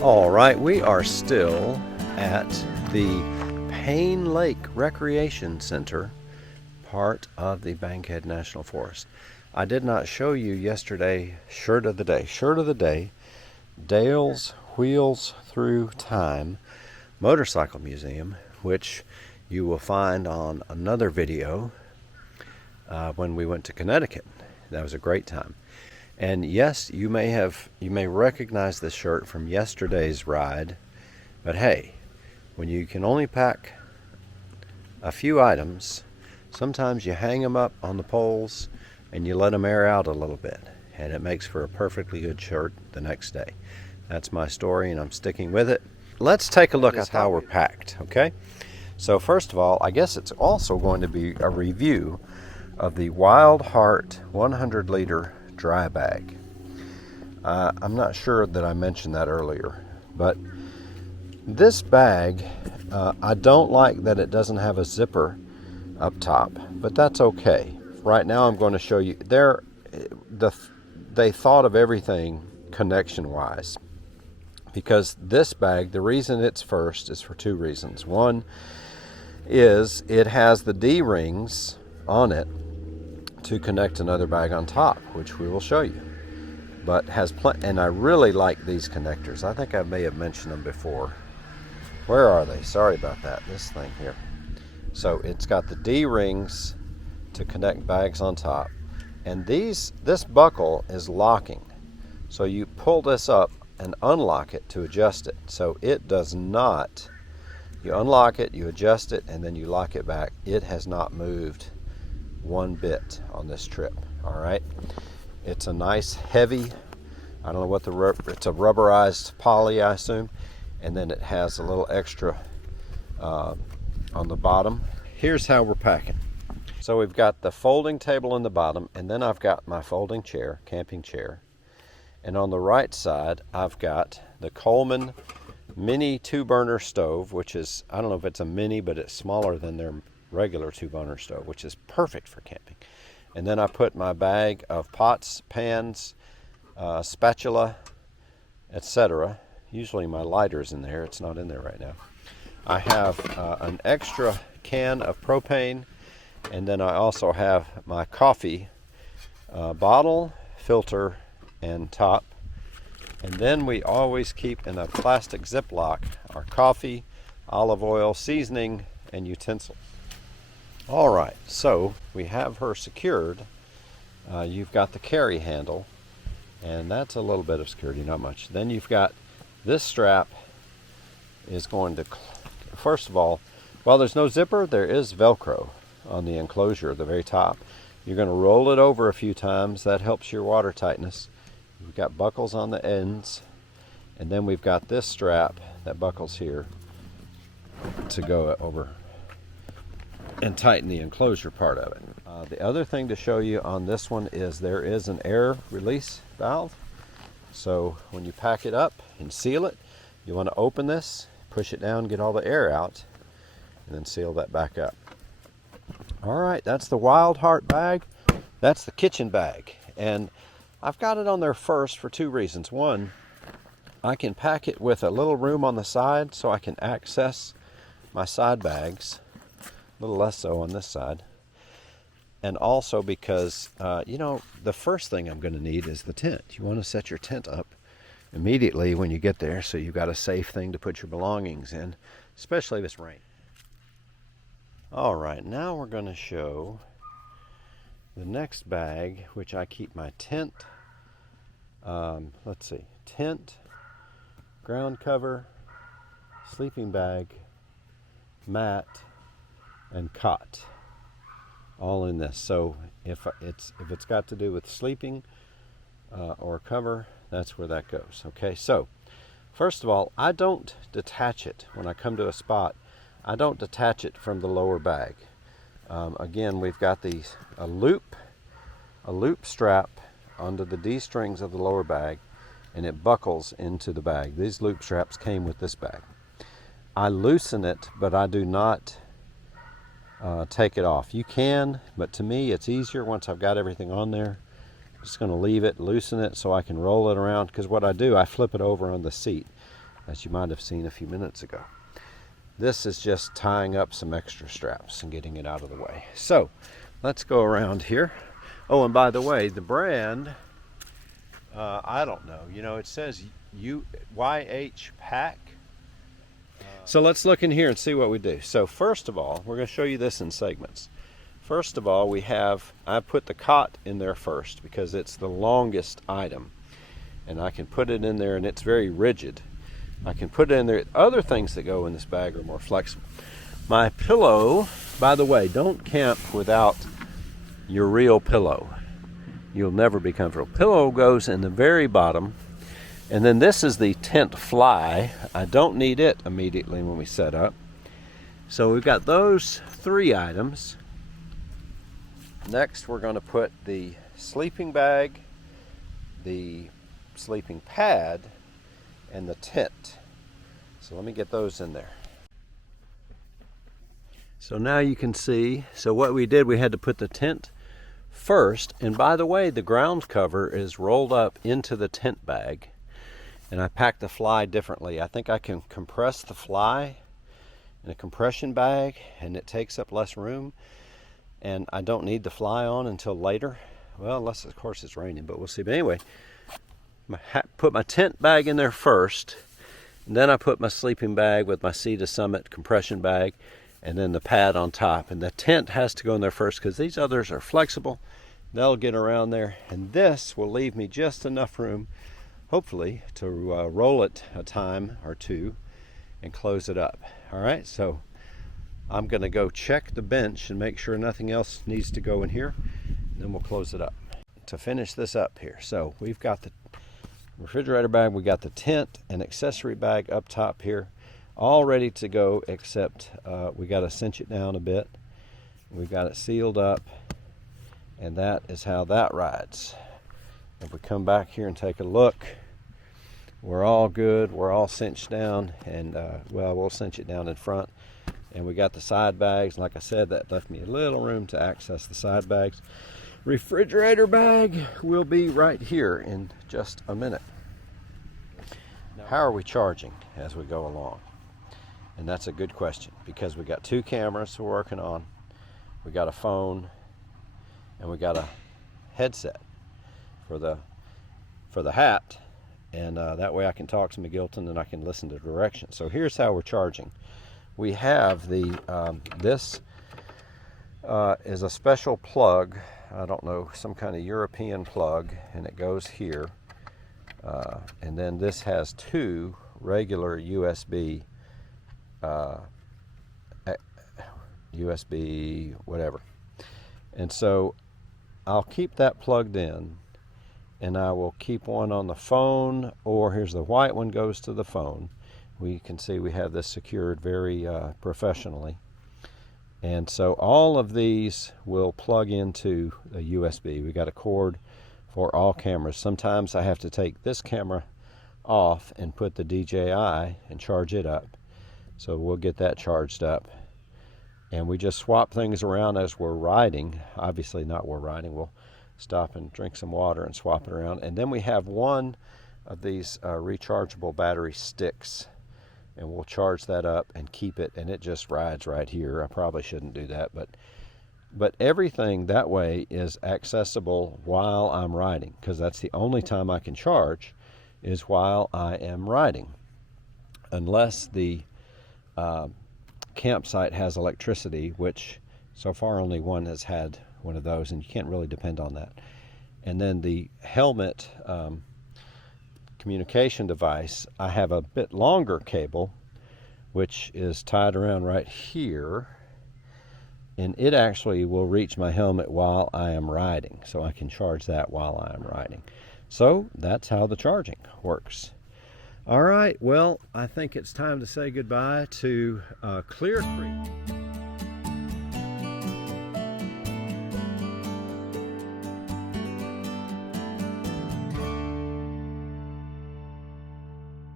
All right, we are still at the Payne Lake Recreation Center, part of the Bankhead National Forest. I did not show you yesterday shirt of the day. Shirt of the day, Dale's Wheels Through Time Motorcycle Museum, which you will find on another video when we went to Connecticut. That was a great time. And yes, you may recognize this shirt from yesterday's ride, but hey, when you can only pack a few items, sometimes you hang them up on the poles and you let them air out a little bit, and it makes for a perfectly good shirt the next day. That's my story, and I'm sticking with it. Let's take a look at how we're packed, okay? So first of all, I guess it's also going to be a review of the Wild Heart 100 liter dry bag. I'm not sure that I mentioned that earlier, but this bag, I don't like that it doesn't have a zipper up top, but that's okay. Right now I'm going to show you, they thought of everything connection wise, because this bag, the reason it's first is for two reasons. One is it has the D-rings on it to connect another bag on top, which we will show you. But has and I really like these connectors. I think I may have mentioned them before. Where are they? Sorry about that. This thing here. So it's got the D-rings to connect bags on top, and this buckle is locking. So you pull this up and unlock it to adjust it. So it does not. You unlock it, you adjust it, and then you lock it back. It has not moved one bit on this trip. All right, it's a nice heavy, I don't know what it's a rubberized poly, I assume, and then it has a little extra on the bottom. Here's how we're packing. So we've got the folding table in the bottom, and then I've got my folding chair, camping chair, and on the right side I've got the Coleman mini 2-burner stove, which is, I don't know if it's a mini, but it's smaller than their regular 2-burner stove, which is perfect for camping. And then I put my bag of pots, pans, spatula, etc. Usually my lighter's in there. It's not in there right now. I have an extra can of propane, and then I also have my coffee bottle, filter, and top. And then we always keep in a plastic Ziploc our coffee, olive oil, seasoning, and utensils. All right, so we have her secured. You've got the carry handle, and that's a little bit of security, not much. Then you've got this strap is going to, first of all, while there's no zipper, there is Velcro on the enclosure at the very top. You're going to roll it over a few times. That helps your water tightness. We've got buckles on the ends, and then we've got this strap that buckles here to go over and tighten the enclosure part of it. The other thing to show you on this one is there is an air release valve. So when you pack it up and seal it, you want to open this, push it down, get all the air out, and then seal that back up. All right, that's the Wild Heart bag. That's the kitchen bag. And I've got it on there first for two reasons. One, I can pack it with a little room on the side so I can access my side bags. A little less so on this side. And also because, the first thing I'm going to need is the tent. You want to set your tent up immediately when you get there so you've got a safe thing to put your belongings in, especially if it's raining. All right, now we're going to show the next bag, which I keep my tent, tent, ground cover, sleeping bag, mat, and cot, all in this. So if it's got to do with sleeping or cover, that's where that goes. Okay, so first of all, I don't detach it when I come to a spot. I don't detach it from the lower bag. Again, we've got a loop strap under the D strings of the lower bag, and it buckles into the bag. These loop straps came with this bag. I loosen it, but I do not take it off. You can, but to me it's easier once I've got everything on there. I'm just going to leave it, loosen it so I can roll it around, because what I do, I flip it over on the seat. as you might have seen a few minutes ago. This is just tying up some extra straps and getting it out of the way. So let's go around here. Oh, and by the way, the brand, I don't know. You know, it says YH Pack. So let's look in here and see what we do. So first of all, we're going to show you this in segments. First of all, I put the cot in there first because it's the longest item. And I can put it in there, and it's very rigid. I can put it in there. Other things that go in this bag are more flexible. My pillow, by the way, don't camp without your real pillow. You'll never be comfortable. Pillow goes in the very bottom. And then this is the tent fly. I don't need it immediately when we set up. So we've got those 3 items. Next, we're going to put the sleeping bag, the sleeping pad, and the tent. So let me get those in there. So now you can see, so what we did, we had to put the tent first. And by the way, the ground cover is rolled up into the tent bag. And I packed the fly differently. I think I can compress the fly in a compression bag, and it takes up less room. And I don't need the fly on until later. Well, unless of course it's raining, but we'll see. But anyway, put my tent bag in there first, and then I put my sleeping bag with my Sea to Summit compression bag, and then the pad on top. And the tent has to go in there first because these others are flexible. They'll get around there, and this will leave me just enough room, hopefully, to roll it a time or two and close it up. All right, so I'm going to go check the bench and make sure nothing else needs to go in here, and then we'll close it up. To finish this up here, so we've got the refrigerator bag, we got the tent and accessory bag up top here, all ready to go, except we got to cinch it down a bit. We've got it sealed up, and that is how that rides. If we come back here and take a look, we're all good, we're all cinched down, and well, we'll cinch it down in front. And we got the side bags. Like I said, that left me a little room to access the side bags. Refrigerator bag will be right here in just a minute. How are we charging as we go along? And that's a good question, because we got 2 cameras we're working on. We got a phone, and we got a headset for the hat. And that way I can talk to McGilton and I can listen to directions. So here's how we're charging. We have this is a special plug, I don't know, some kind of European plug, and it goes here. And then this has 2 regular USB whatever. And so I'll keep that plugged in, and I will keep one on the phone, or here's the white one goes to the phone. We can see we have this secured very professionally. And so all of these will plug into a USB. We got a cord for all cameras. Sometimes I have to take this camera off and put the DJI and charge it up. So we'll get that charged up. And we just swap things around as we're riding. Obviously not we're riding. We'll stop and drink some water and swap it around. And then we have one of these rechargeable battery sticks, and we'll charge that up and keep it, and it just rides right here. I probably shouldn't do that, but everything that way is accessible while I'm riding, because that's the only time I can charge is while I am riding, unless the campsite has electricity, which so far only one has had one of those, and you can't really depend on that. And then the helmet communication device, I have a bit longer cable, which is tied around right here, and it actually will reach my helmet while I am riding, so I can charge that while I am riding. So that's how the charging works. All right, well, I think it's time to say goodbye to Clear Creek.